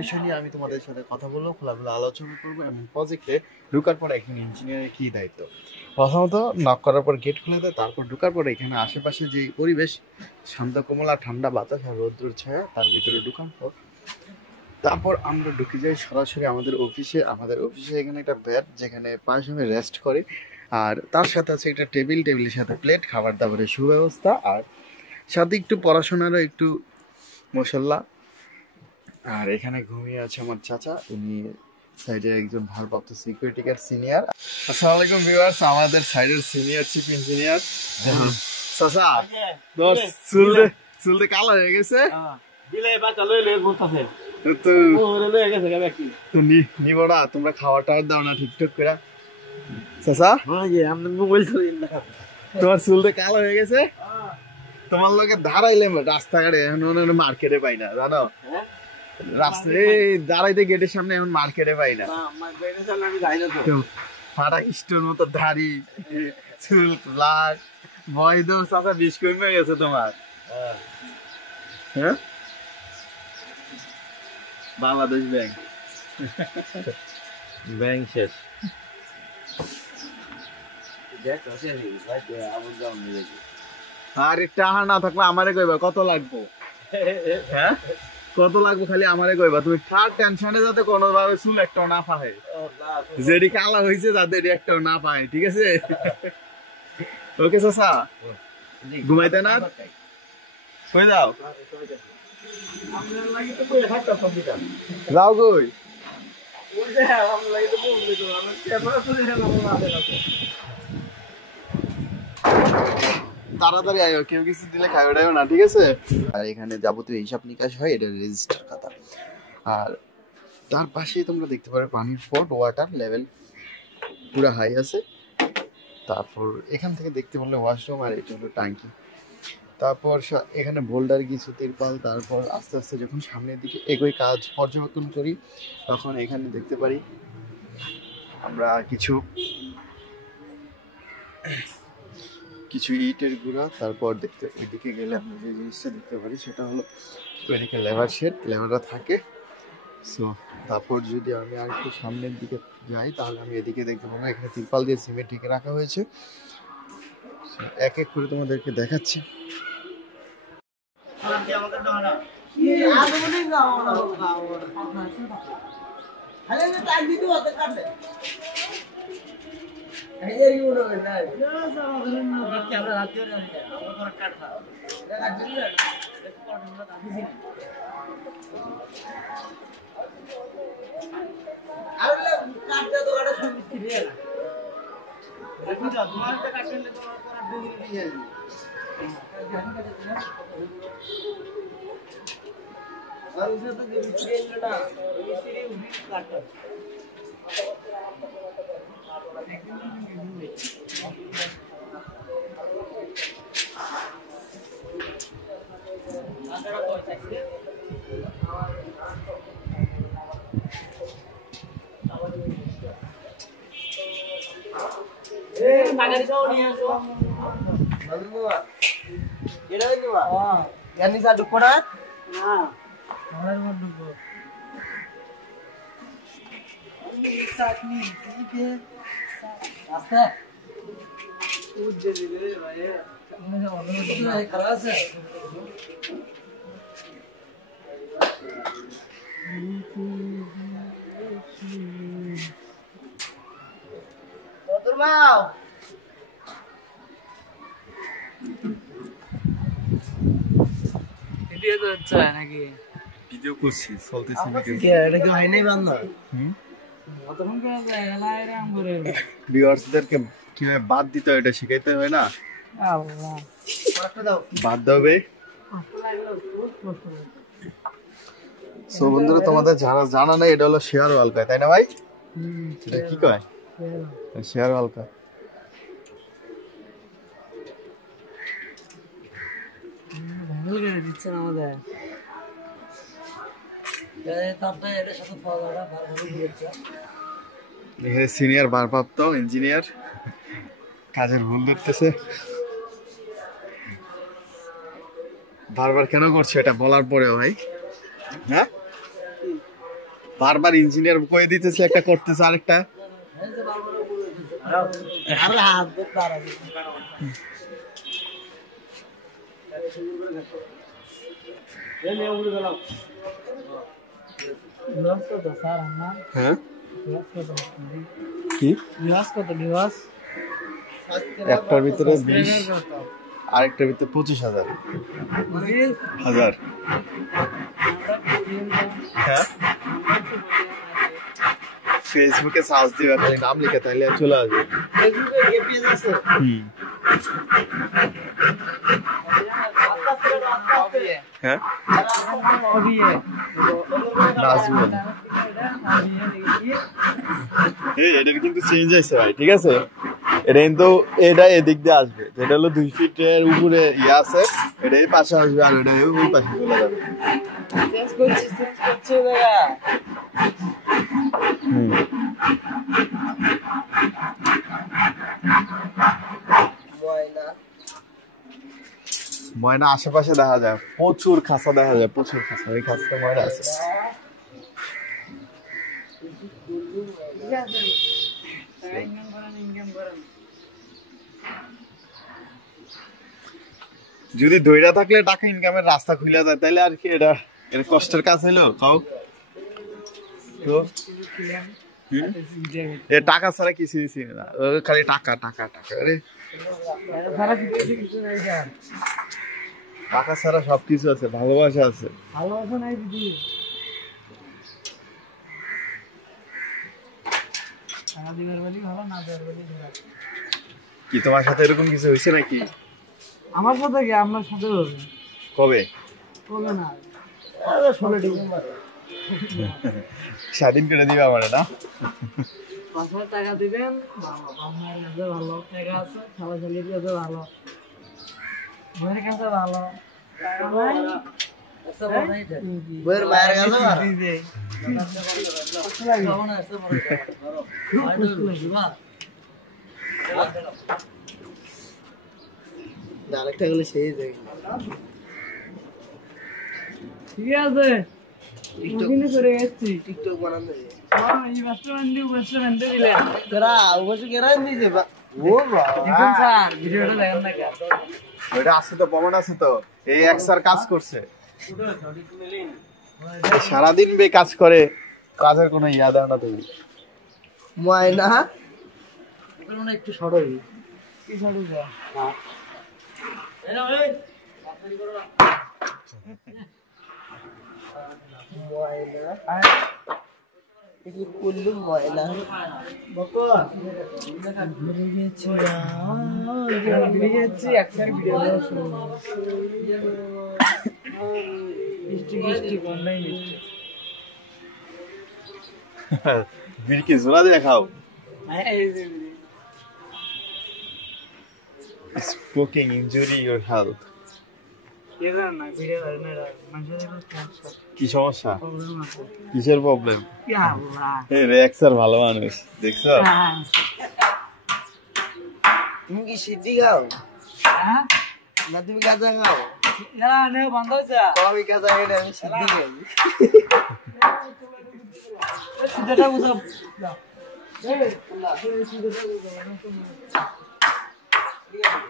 বিষয় নিয়ে আমি তোমাদের সাথে কথা বলবো, খোলামেলা আলোচনা করবো এবং প্রজেক্টে ঢোকার পরে এখানে ইঞ্জিনিয়ারের কী দায়িত্ব। প্রথমত নক করার পর গেট খুলে দেয়, তারপর ঢোকার পরে এখানে আশেপাশে যে পরিবেশ শান্ত কোমল আর ঠান্ডা বাতাস আর রৌদ্র ছায়া, তার ভিতরে ঢোকার পর তারপর আমরা ঢুকে যাই সরাসরি আমাদের অফিসে। এখানে একটা বেড, যেখানে পাঁচ সময় রেস্ট করে, আর তার সাথে আছে একটা টেবিলের সাথে প্লেট, খাবার দাবারের সুব্যবস্থা, আর সাথে একটু পড়াশোনারও একটু মশলা। আর এখানে ঘুমিয়ে আছে আমার চাচা, উনি সাইডে একজন ভারপ্রাপ্ত সিকিউরিটি গার্ড সিনিয়র। আসসালামু আলাইকুম ভিউয়ার্স, আমাদের সাইডের সিনিয়র চিফ ইঞ্জিনিয়ার চাচা। তোর চুলতে কালো হয়ে গেছে, নিবড়া তোমরা খাওয়া টাওয়ার দাও না ঠিকঠাক করে চাচা। তোমার চুলতে কালো হয়ে গেছে, তোমার লোকে দাঁড়াইলে রাস্তাঘাটে এখন মার্কেটে পাই না, জানো? রাস্তায় দাঁড়াইতে গেটের সামনে এখন মার্কেটে পাই না। ফাটা কিস্টোর মতো দাড়ি, চুল ব্লাক, ভয় দো চাচা, বিষ কমে গেছে তোমার। হ্যাঁ, বাংলাদেশ ব্যাংক শেষ। আরে টাকা না থাকলে আমারে কইবা কত লাগবো, হ্যাঁ কত লাগবো খালি আমারে কইবা। তুমি কার টেনশনে যাতে কোনো ভাবে চুল একটাও না পায়, যেটি কালা হয়েছে যাতে একটাও না পায়, ঠিক আছে? ওকে চাচা, ঘুমাইতে না কই যাও, যাও কই? তাড়াতাড়ি আয়ো, কেউ কিছু দিলে খাইও না, ঠিক আছে? আর এখানে যাবতীয় হিসাব নিকাশ হয়, এটা রেজিস্টার খাতা। আর তার পাশেই তোমরা দেখতে পারো পানির ফোর্ট, ওয়াটার লেভেল পুরো হাই আছে। তারপর এখান থেকে দেখতে পারলে ওয়াশরুম, আর এটা হলো ট্যাঙ্কি। তারপর এখানে বোল্ডার কিছু তিরপাল। তারপর আস্তে আস্তে যখন সামনের দিকে এগোই, কাজ পর্যবেক্ষণ করি, তখন এখানে দেখতে পারি আমরা কিছু ইটের গুঁড়া। তারপর এদিকে গেলে আমরা যে জিনিসটা দেখতে পারি সেটা হলো এদিকে লেবার শেড, লেবাররা থাকে। সো তারপর যদি আমি আর একটু সামনের দিকে যাই, তাহলে আমি এদিকে দেখতে পাবো এখানে তিরপাল দিয়ে সিমেন্ট ঢেকে রাখা হয়েছে। এক এক করে তোমাদেরকে দেখাচ্ছি। ভিডিও করছি, চলতেছে ভিউয়ার্সদেরকে কিভাবে বাদ দিতে হয় এটা শিখাইতে হয় না? বাদ দেবে। সো বন্ধুরা, তোমাদের যারা জানা নাই, এটা হলো শেয়ার ওয়ালকা, তাই না ভাই? কি কয় শেয়ার ওয়ালকা? সিনিয়র ভারপ্রাপ্ত ইঞ্জিনিয়ার কাজের ভুল ধরতেছে। বারবার কেন করছে এটা বলার পরেও ভাই? হ্যাঁ, বারবার ইঞ্জিনিয়ার কয়ে দিতেছে একটা করতেছে আরেকটা। হ্যাঁ কি একটার ভিতরে 20, আরেকটার ভিতরে 25,000। হ্যাঁ ফেসবুকে সার্চ দিবা, খালি নাম লিখে তাইলে চলে আসবে। হ্যাঁ এটা কিন্তু চেঞ্জ আছে ভাই, ঠিক আছে? এটা কিন্তু এটা এদিক দিয়ে আসবে, এটা হলো 2 ফিটের উপরে ইয়ে আছে, এটা এই পাশে আসবে আর এটা ওই পাশে চলে যাবে। ময়না আশেপাশে দেখা যায়, প্রচুর খাঁচা দেখা যায়, প্রচুর খাঁচা। এই খাঁচাটা ময়না আছে। যদি দইরা থাকলে টাকা ইনকামের রাস্তা খুলে যায়, তাহলে আর কি এটা এর কষ্টের কাজ হলো? খাও তো এ টাকা ছাড়া কিছু দিছি না, খালি টাকা টাকা টাকা। আরে টাকা ছাড়া সবকিছু আছে, ভালোবাসা আছে। ভালোবাসা নাই দিদি, টাকা দিবার বলি ভালো, না দেবার বলি খারাপ। কি তোমার সাথে এরকম কিছু হয়েছে নাকি? আমার সাথে কি? আপনার সাথে হবে। কবে? কবে না, 16 ডিসেম্বর। স্বাধীন করে দিবে আমারে না? 5,000 টাকা দিবেন, আপনার কাছে ভালো টাকা আছে, খাওয়া-দাওয়ার কাছে ভালো, বইয়ের কাছে ভালো, বইয়ের মায়ের কাছে ভালো। আরেকটা গেলে সেই যায়। ঠিক আছে, টিকটক বানানো কাজ করছে, সারাদিন বে কাজ করে, কাজের কোনো ইয়া দেয় না। তুমি ময়না একটু সরই কি সরু বিড়কি জোড়া দিয়ে খাও। Smoking injury your health. কি সমস্যা? কিসের প্রবলেম? রেক্সার ভালো মানুষ দেখছো? তুমি কি সিদ্ধি খাও না তুমি গাঁজা খাও? বন্ধ হয়েছে, আমি গাঁজা খাই না, আমি সিদ্ধি খাই। সিদ্ধাটা বুঝাও। Yeah.